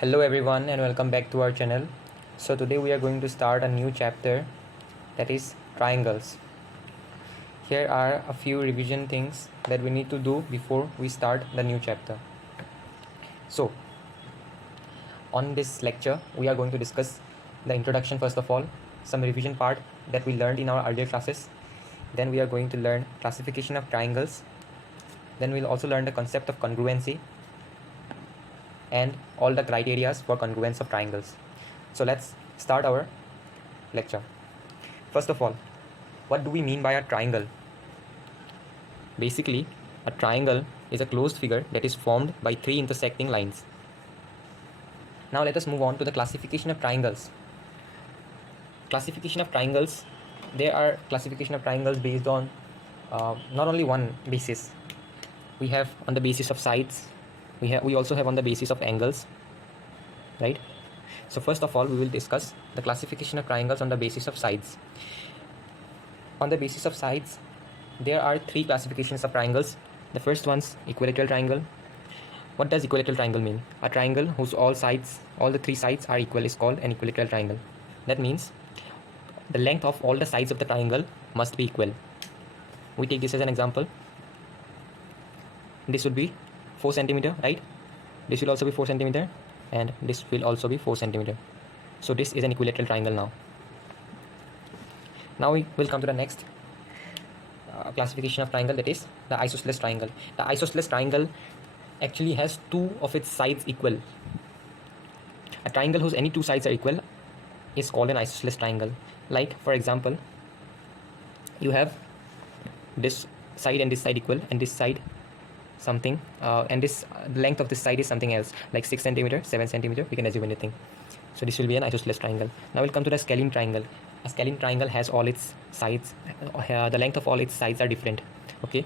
Hello everyone and welcome back to our channel. So today we are going to start a new chapter, that is triangles. Here are a few revision things that we need to do before we start the new chapter. So on this lecture we are going to discuss the introduction first of all, some revision part that we learned in our earlier classes. Then we are going to learn classification of triangles. Then we'll also learn the concept of congruency and all the criteria for congruence of triangles. So let's start our lecture. First of all, what do we mean by a triangle? Basically, a triangle is a closed figure that is formed by three intersecting lines. Now let us move on to the classification of triangles. Classification of triangles, there are classification of triangles based on not only one basis. We have on the basis of sides, we also have on the basis of angles, right? So first of all, we will discuss the classification of triangles on the basis of sides. On the basis of sides, there are three classifications of triangles. The first one's equilateral triangle. What does equilateral triangle mean? A triangle whose all the three sides are equal is called an equilateral triangle. That means the length of all the sides of the triangle must be equal. We take this as an example. This would be 4 centimeter, right? This will also be 4 centimeter, and this will also be 4 centimeter. So this is an equilateral triangle now. Now we will come to the next classification of triangle, that is the isosceles triangle. The isosceles triangle actually has two of its sides equal. A triangle whose any two sides are equal is called an isosceles triangle. Like for example, you have this side and this side equal, and this side something, and this the length of this side is something else, like 6 centimeter, 7 centimeter, we can assume anything. So this will be an isosceles triangle. Now we'll come to the scalene triangle. A scalene triangle has all its sides, the length of all its sides are different. Okay,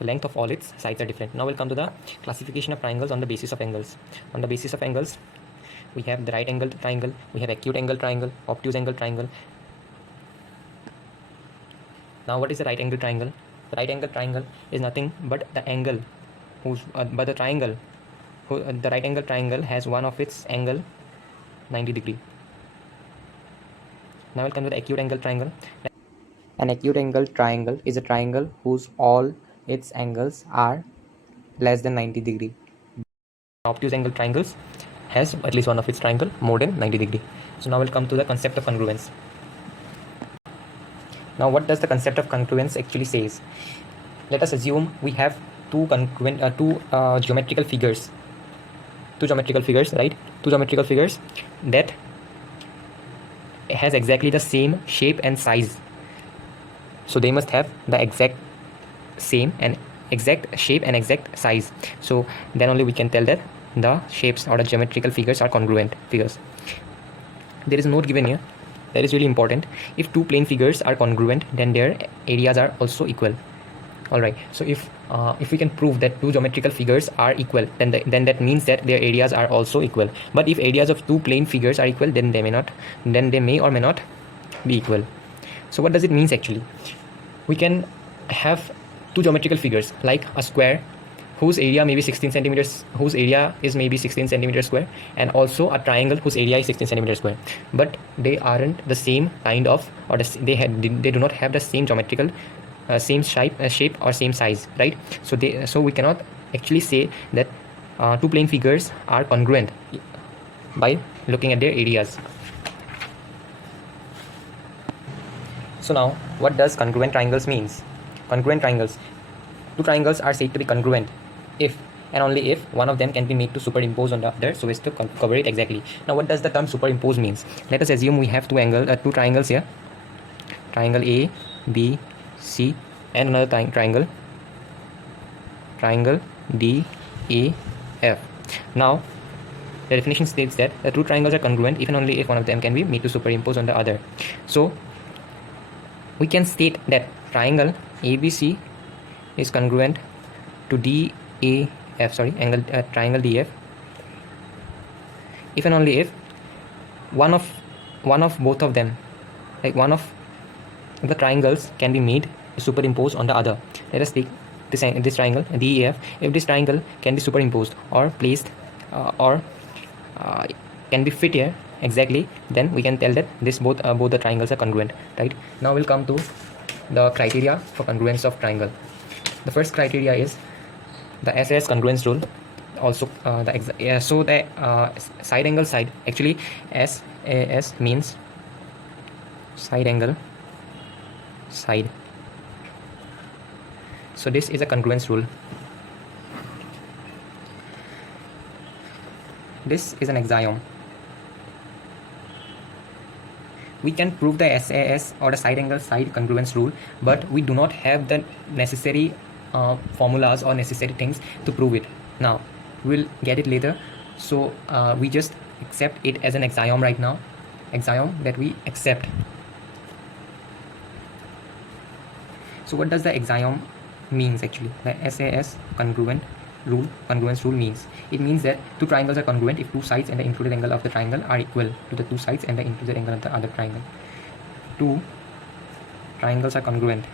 the length of all its sides are different. Now we'll come to the classification of triangles on the basis of angles. On the basis of angles, we have the right angle triangle, we have acute angle triangle, obtuse angle triangle. Now what is the right angle triangle? The right angle triangle is nothing but the angle the right angle triangle has one of its angle 90 degree. Now we'll come to the acute angle triangle. An acute angle triangle is a triangle whose all its angles are less than 90 degree. Obtuse angle triangles has at least one of its triangle more than 90 degree. So now we'll come to the concept of congruence. Now what does the concept of congruence actually says? Let us assume we have two geometrical figures. Two geometrical figures, right? Two geometrical figures that has exactly the same shape and size. So they must have the exact same and exact shape and exact size. So then only we can tell that the shapes or the geometrical figures are congruent figures. There is a note given here that is really important. If two plane figures are congruent, then their areas are also equal. Alright, so if we can prove that two geometrical figures are equal, then that means that their areas are also equal. But if areas of two plane figures are equal, then they may or may not be equal. So what does it mean actually? We can have two geometrical figures like a square whose area may be 16 centimeters, whose area is maybe 16 centimeters square, and also a triangle whose area is 16 centimeters square. But they aren't the same kind of, or they do not have the same geometrical same shape or same size, right? So we cannot actually say that two plane figures are congruent by looking at their areas. So now what does congruent triangles means? Congruent triangles, two triangles are said to be congruent if and only if one of them can be made to superimpose on the other so as to cover it exactly. Now what does the term superimpose means? Let us assume we have two triangles here, triangle A, B, C, and another triangle D, A, F. Now the definition states that the two triangles are congruent if and only if one of them can be made to superimpose on the other. So we can state that triangle ABC is congruent to triangle DF if and only if one of both of them, like one of the triangles, can be made to superimpose on the other. Let us take this triangle DEF. If this triangle can be superimposed or placed or can be fit here exactly, then we can tell that this both the triangles are congruent, right? Now we'll come to the criteria for congruence of triangle. The first criteria is the SAS congruence rule. Also side angle side, actually SAS means side angle side. So this is a congruence rule. This is an axiom. We can prove the SAS or the side angle side congruence rule, but we do not have the necessary formulas or necessary things to prove it. Now we'll get it later. So we just accept it as an axiom right now, axiom that we accept. So what does the axiom means actually? The SAS congruence rule means, it means that two triangles are congruent if two sides and the included angle of the triangle are equal to the two sides and the included angle of the other triangle. Two triangles are congruent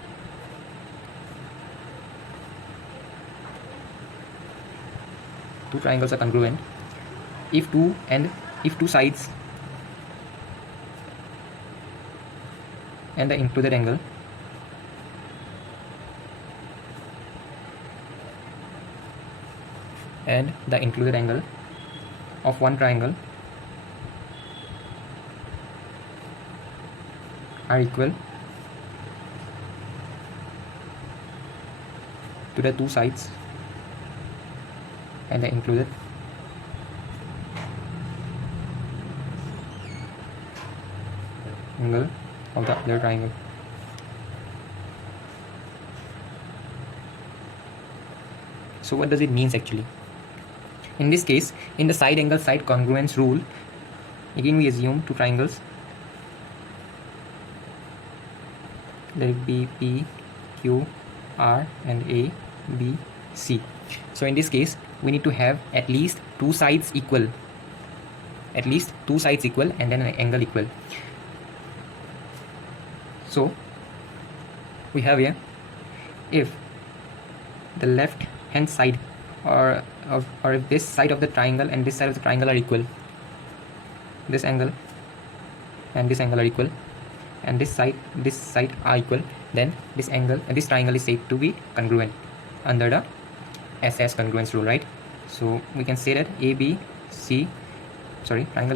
if two sides and the included angle of one triangle are equal to the two sides and the included angle of the other triangle. So what does it mean actually? In this case, in the side angle side congruence rule, again we assume two triangles, let it be P, Q, R and A, B, C. So in this case, we need to have at least two sides equal, and then an angle equal. So we have here, if the left hand side or if this side of the triangle and this side of the triangle are equal, this angle and this angle are equal, and this side are equal, then this triangle is said to be congruent under the SAS congruence rule, right? So we can say that triangle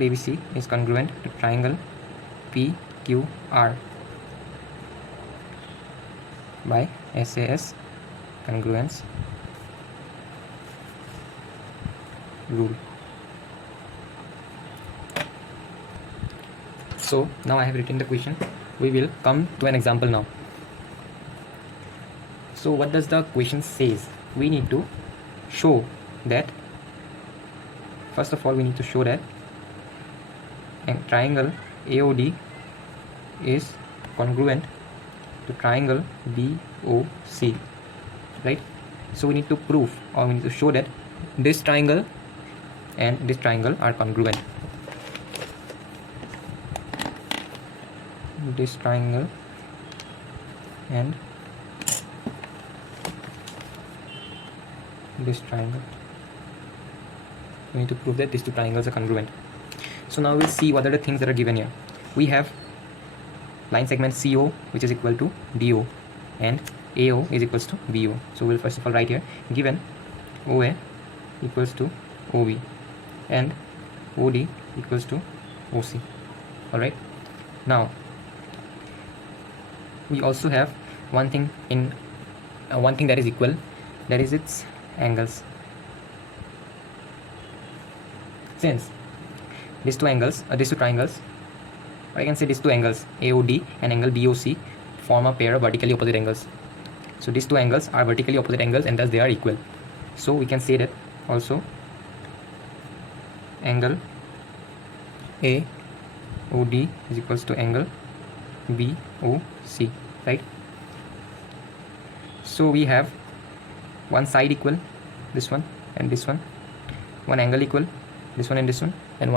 ABC is congruent to triangle PQR by SAS congruence rule. So now I have written the question. We will come to an example now. So what does the question says? We need to show that, first of all we need to show that a triangle AOD is congruent to triangle BOC, right? So we need to prove, or we need to show that this triangle and this triangle are congruent. This triangle and this triangle, we need to prove that these two triangles are congruent. So now we'll see what are the things that are given here. We have line segment CO, which is equal to DO, and AO is equals to BO. So we'll first of all write here, given OA equals to OB and OD equals to OC. Alright, now we also have one thing that is equal, that is its angles. Since these two triangles, or I can say these two angles AOD and angle BOC form a pair of vertically opposite angles. So these two angles are vertically opposite angles and thus they are equal. So we can say that also angle AOD is equals to angle BOC, right? So we have one side equal, this one and this one angle equal, this one and this one, and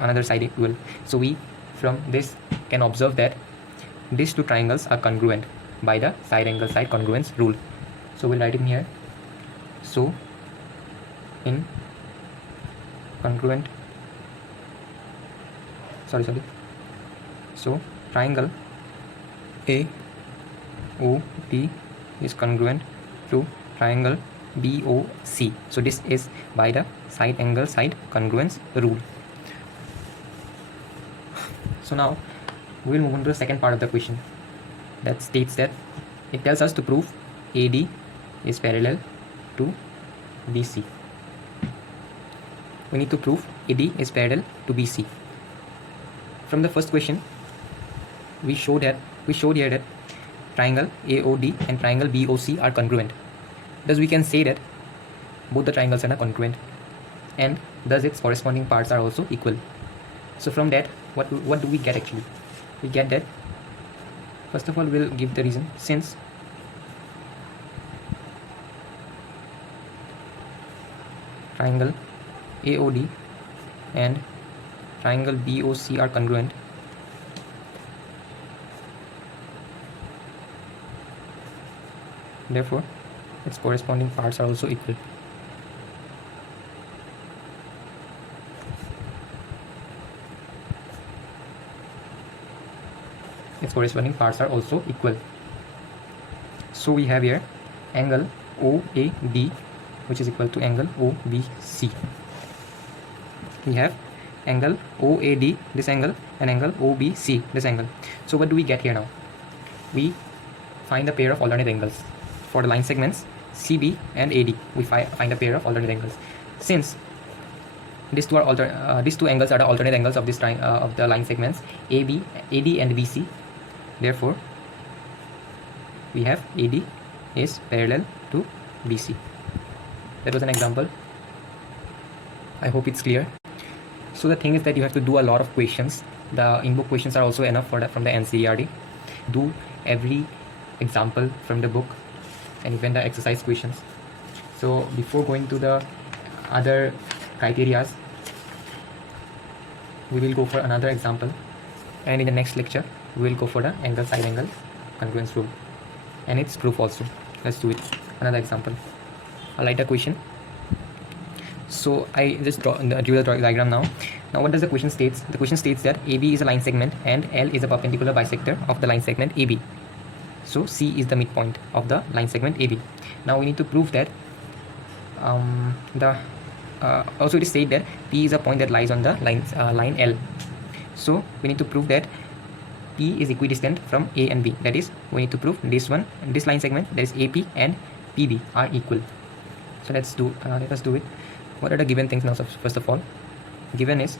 another side equal. So we from this can observe that these two triangles are congruent by the side angle side congruence rule. So we'll write in here. So in congruent So triangle AOD is congruent to triangle BOC. So this is by the side angle side congruence rule. So now we will move on to the second part of the question, that states that it tells us to prove AD is parallel to BC. We need to prove AD is parallel to BC. From the first question, we showed here that triangle AOD and triangle BOC are congruent. Thus we can say that both the triangles are congruent, and thus its corresponding parts are also equal. So from that, what do we get actually? We get that, first of all, we'll give the reason. Since triangle AOD and triangle BOC are congruent, therefore its corresponding parts are also equal. Its corresponding parts are also equal. So we have here angle OAD, which is equal to angle OBC. We have angle OAD, this angle, and angle OBC, this angle. So what do we get here now? We find a pair of alternate angles for the line segments CB and AD. We find a pair of alternate angles. Since these two angles are the alternate angles of this of the line segments AD and BC, therefore we have AD is parallel to BC. That was an example. I hope it's clear. So the thing is that you have to do a lot of questions. The in-book questions are also enough for from the NCERT. Do every example from the book and even the exercise questions. So before going to the other criterias, we will go for another example, and in the next lecture we will go for the angle side angle congruence rule and its proof also. Let's do it. Another example, a lighter question. So I just drew the diagram now. Now what does the question states? The question states that AB is a line segment and L is a perpendicular bisector of the line segment AB. So C is the midpoint of the line segment AB. Now we need to prove that also it is said that P is a point that lies on the line L. So we need to prove that P is equidistant from A and B. That is, we need to prove this line segment, that is AP and PB, are equal. So let us do it. What are the given things now? First of all, given is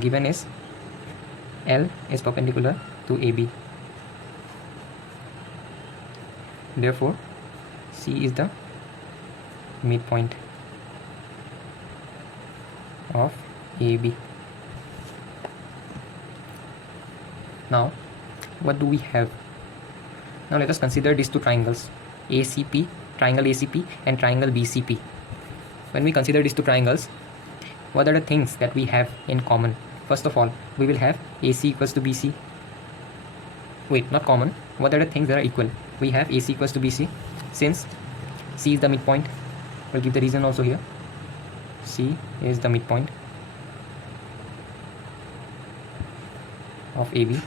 given is L is perpendicular to AB. Therefore, C is the midpoint of AB. Now, what do we have? Now let us consider these two triangles, ACP, triangle ACP and triangle BCP. When we consider these two triangles, what are the things that we have in common? First of all, we will have AC equals to BC. Wait, not common. What are the things that are equal? We have AC equals to BC. Since C is the midpoint, we'll give the reason also here. C is the midpoint of AB.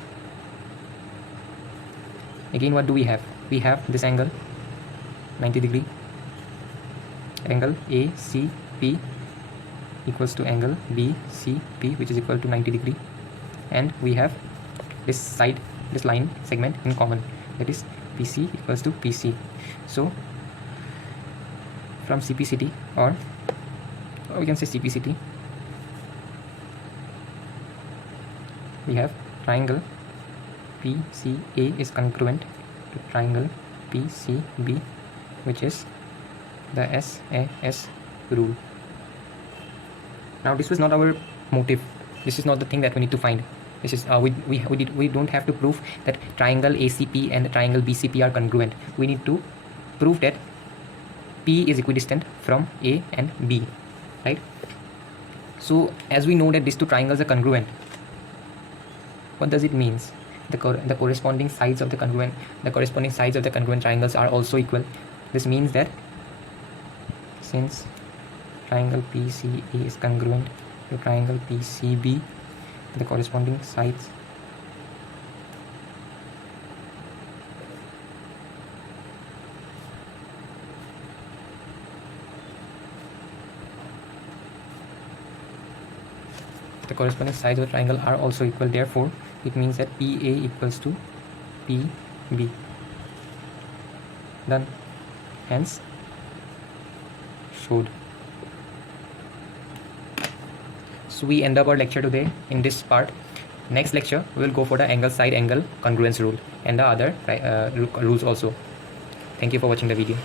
Again, what do we have? We have this angle 90 degree, angle ACP equals to angle BCP, which is equal to 90 degree, and we have this line segment in common, that is PC equals to PC. So from CPCT, or we can say CPCT, we have triangle PCA is congruent to triangle PCB, which is the SAS rule. Now this was not our motive. This is not the thing that we need to find. This is we don't have to prove that triangle ACP and the triangle BCP are congruent. We need to prove that P is equidistant from A and B, right? So as we know that these two triangles are congruent, what does it mean? The corresponding sides of the congruent triangles are also equal. This means that since triangle PCA is congruent to triangle PCB, the corresponding sides of the triangle are also equal. Therefore, it means that PA equals to PB. Done. Hence, showed. So we end up our lecture today in this part. Next lecture, we will go for the angle side angle congruence rule and the other rules also. Thank you for watching the video.